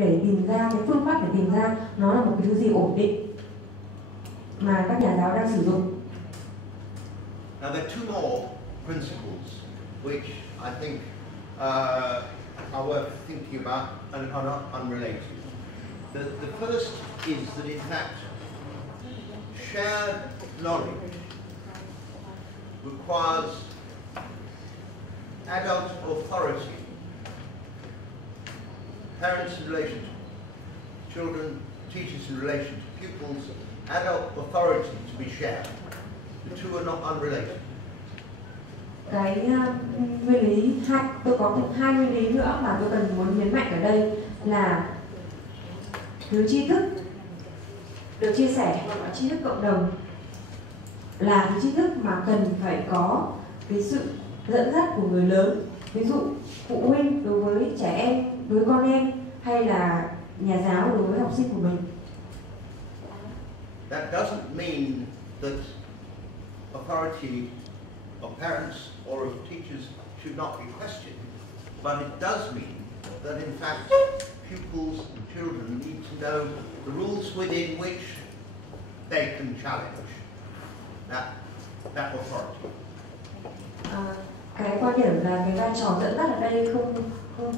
để tìm ra cái phương pháp để tìm ra nó là một cái thứ gì ổn định mà các nhà giáo đang sử dụng. Now there are two more principles which I think are worth thinking about and are not unrelated. The first is that in fact shared knowledge requires adult authority, parents in relation to children, teachers in relation to pupils, adult authority to be shared. The two are not unrelated. Cái nguyên lý tôi có hai nguyên lý nữa mà tôi cần muốn nhấn mạnh ở đây là thứ tri thức được chia sẻ hoặc là tri thức cộng đồng là cái tri thức mà cần phải có cái sự dẫn dắt của người lớn, ví dụ phụ huynh đối với trẻ em, đối với con em, hay là nhà giáo đối với học sinh của mình. That doesn't mean that authority of parents or of teachers should not be questioned, but it does mean that in fact pupils and children need to know the rules within which they can challenge that authority. Cái quan điểm là cái vai trò dẫn dắt ở đây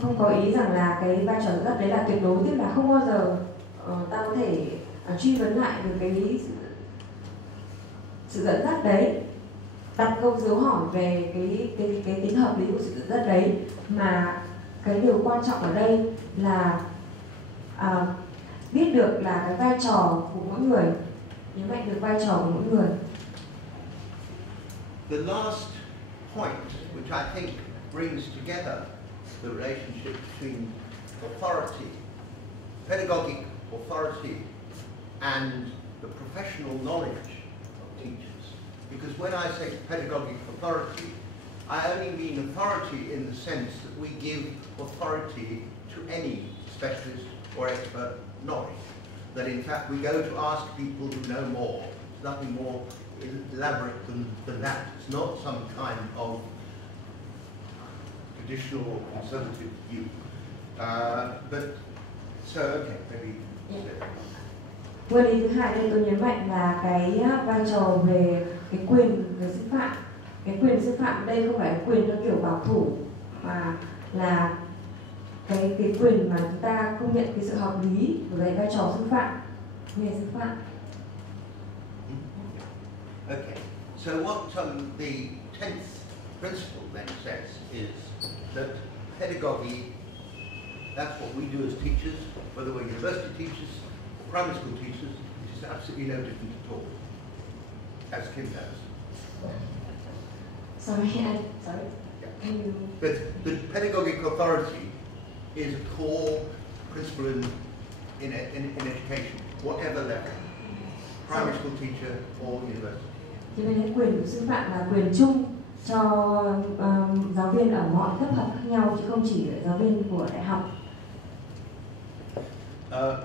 không có ý rằng là cái vai trò dẫn dắt đấy là tuyệt đối, tức là không bao giờ ta có thể truy vấn lại được cái sự dẫn dắt đấy, đặt câu dấu hỏi về cái tính hợp lý của sự dẫn dắt đấy, mà cái điều quan trọng ở đây là biết được là cái vai trò của mỗi người, nhấn mạnh được vai trò của mỗi người. The last point, which I think brings together the relationship between authority, pedagogic authority, and the professional knowledge of teachers. Because when I say pedagogic authority, I only mean authority in the sense that we give authority to any specialist or expert knowledge. That in fact we go to ask people who know more. It's nothing more elaborate than that. It's not some kind of traditional or conservative view. But so okay, maybe. Nguyên lý thứ hai đây tôi nhấn mạnh là cái vai trò về cái quyền về xâm phạm. Cái quyền xâm phạm đây không phải quyền theo kiểu bảo thủ, mà là cái quyền mà chúng ta công nhận cái sự hợp lý về vai trò xâm phạm, nghề xâm phạm. Okay, so what the 10th principle then says is that pedagogy, that's what we do as teachers, whether we're university teachers or primary school teachers, it is absolutely no different at all, as Kim does. Sorry. Yeah. But the pedagogic authority is a core principle in education, whatever level, primary school teacher or university. Cho nên cái quyền của sư phạm là quyền chung cho giáo viên ở mọi cấp học khác nhau, chứ không chỉ giáo viên của đại học.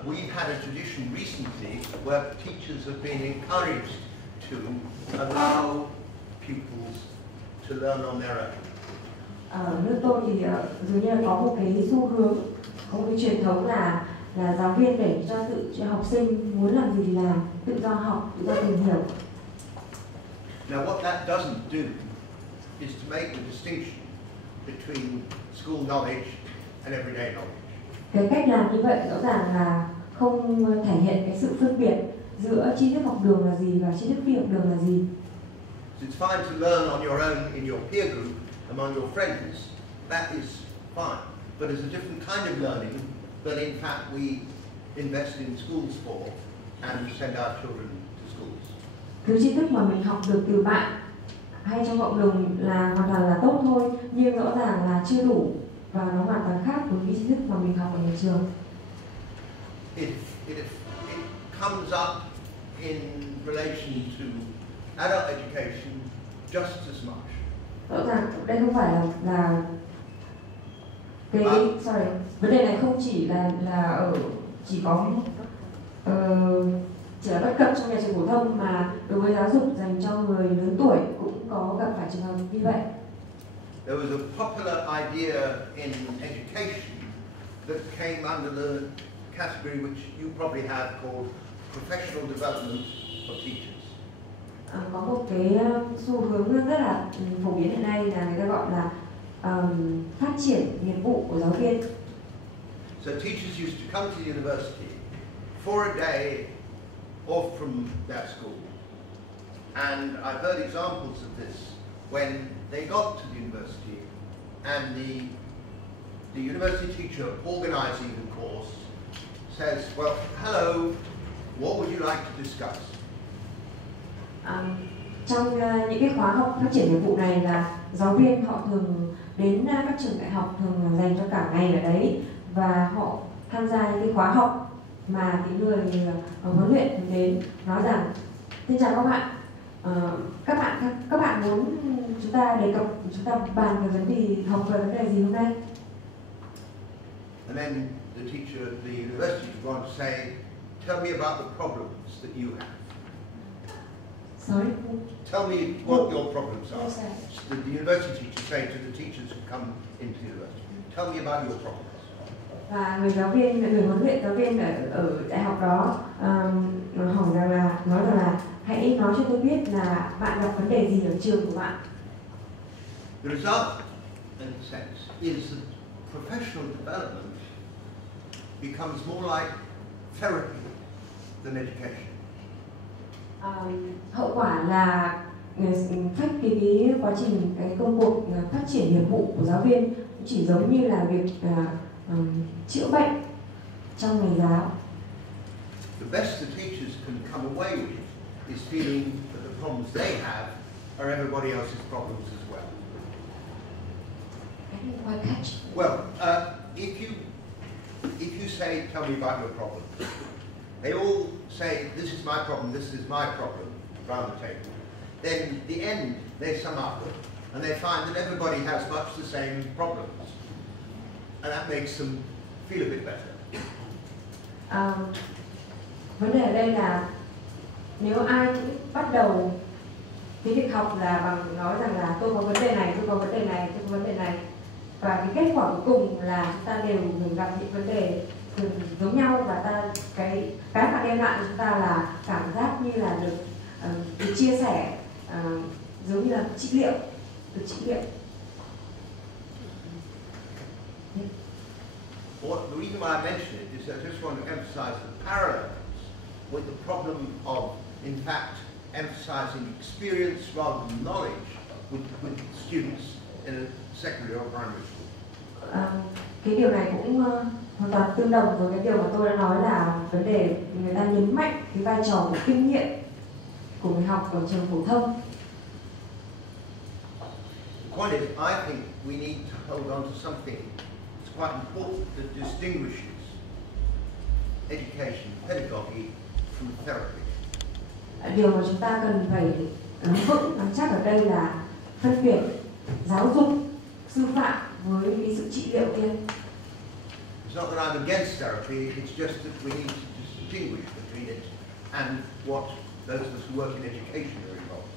We've had a tradition recently where teachers have been encouraged to allow pupils to learn on their own. Ở nước tôi thì dường như là có một cái xu hướng, có một cái truyền thống là giáo viên để cho học sinh muốn làm gì thì làm, tự do học, tự do tìm hiểu. Now what that doesn't do is to make the distinction between school knowledge and everyday knowledge. Cái cách làm như vậy rõ ràng là không thể hiện cái sự phân biệt giữa tri thức học đường là gì và tri thức phi học đường là gì. So it's fine to learn on your own in your peer group among your friends. That is fine. But there's a different kind of learning that in fact we invest in schools for and send our children to schools. Thứ tri thức mà mình học được từ bạn hay trong cộng đồng là hoàn toàn là tốt thôi, nhưng rõ ràng là chưa đủ và nó hoàn toàn khác với cái tri thức mà mình học ở nhà trường. It comes up in relation to adult education just as much. Rõ ràng đây không phải là cái vấn đề này không chỉ là ở chỉ có chỉ là bất cập trong nhà trường phổ thông, mà đối với giáo dục dành cho người lớn tuổi cũng có gặp phải trường hợp như vậy. There was a popular idea in education that came under the category which you probably have called professional development of teachers. Có một cái xu hướng rất là phổ biến hiện nay là người ta gọi là phát triển nghiệp vụ của giáo viên. So teachers used to come to the university for a day off from their school, and I've heard examples of this when they got to the university and the university teacher organising the course says, well, hello, what would you like to discuss? Trong những cái khóa học phát triển nghiệp vụ này là giáo viên họ thường đến các trường đại học, thường dành cho cả ngày ở đấy và họ tham gia những cái khóa học mà cái người huấn luyện đến nói rằng: xin chào các bạn, các bạn muốn chúng ta đề cập, chúng ta bàn về vấn đề học về vấn đề gì hôm nay? And then the teacher at the university would want to say, tell me about the problems that you have. Sorry? Tell me what your problems are. The university teacher say to the teachers who come into the university, tell me about your problems. Và người giáo viên, người huấn luyện giáo viên ở đại học đó hỏi rằng là, nói rằng là hãy nói cho tôi biết là bạn gặp vấn đề gì ở trường của bạn. The result, in a sense, is that professional development becomes more like therapy than education. Hậu quả là cái quá trình, cái công cuộc phát triển nghiệp vụ của giáo viên chỉ giống như là việc chữa bệnh trong ngành giáo. The best the teachers can come away with is feeling that the problems they have are everybody else's problems as well. I didn't quite catch. Well, if you say, tell me about your problem, they all say, this is my problem, this is my problem, around the table. Then at the end, they sum up and they find that everybody has much the same problems. And that makes them feel a bit better. Vấn đề ở đây là nếu ai cũng bắt đầu cái việc học là bằng nói rằng là tôi có vấn đề này, tôi có vấn đề này, tôi có vấn đề này, và cái kết quả cuối cùng là chúng ta đều gặp những vấn đề giống nhau, và cái mà đem lại chúng ta là cảm giác như là được chia sẻ, giống như là trị liệu, được trị liệu. The reason why I mention it is I just want to emphasize the parallels with the problem of, in fact, emphasizing experience rather than knowledge with students in a secondary or primary school. Cái điều này cũng hoàn toàn tương đồng với cái điều mà tôi đã nói là vấn đề người ta nhấn mạnh cái vai trò của kinh nghiệm của người học ở trường phổ thông. The point is, I think we need to hold on to something that's quite important that distinguishes education, pedagogy from therapy. Điều mà chúng ta cần phải vững nắm chắc ở đây là phân biệt giáo dục, sư phạm với cái sự trị liệu kia. It's not that I'm against therapy, it's just that we need to distinguish between it and what those of us who work in education are involved.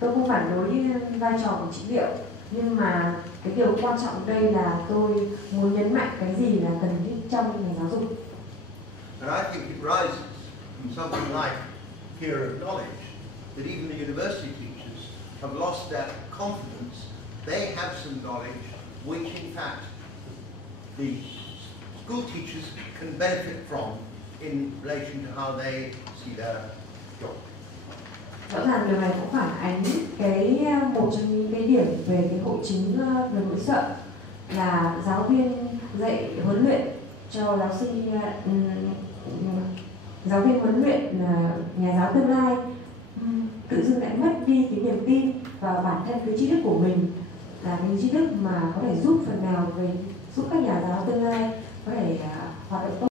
Tôi không phản đối vai trò của trị liệu, nhưng mà cái điều quan trọng ở đây là tôi muốn nhấn mạnh cái gì là cần thiết trong ngành giáo dục. And I think it rises from something like fear of knowledge, that even the university teachers have lost their confidence. They have some knowledge which in fact the school teachers can benefit from in relation to how they see their job. Rõ ràng điều này cũng phản ánh một trong những cái điểm về cái hội chứng về nỗi sợ là giáo viên dạy huấn luyện cho giáo sinh, giáo viên huấn luyện nhà giáo tương lai tự dưng lại mất đi cái niềm tin vào bản thân cái tri thức của mình, là cái tri thức mà có thể giúp phần nào giúp các nhà giáo tương lai có thể hoạt động tốt.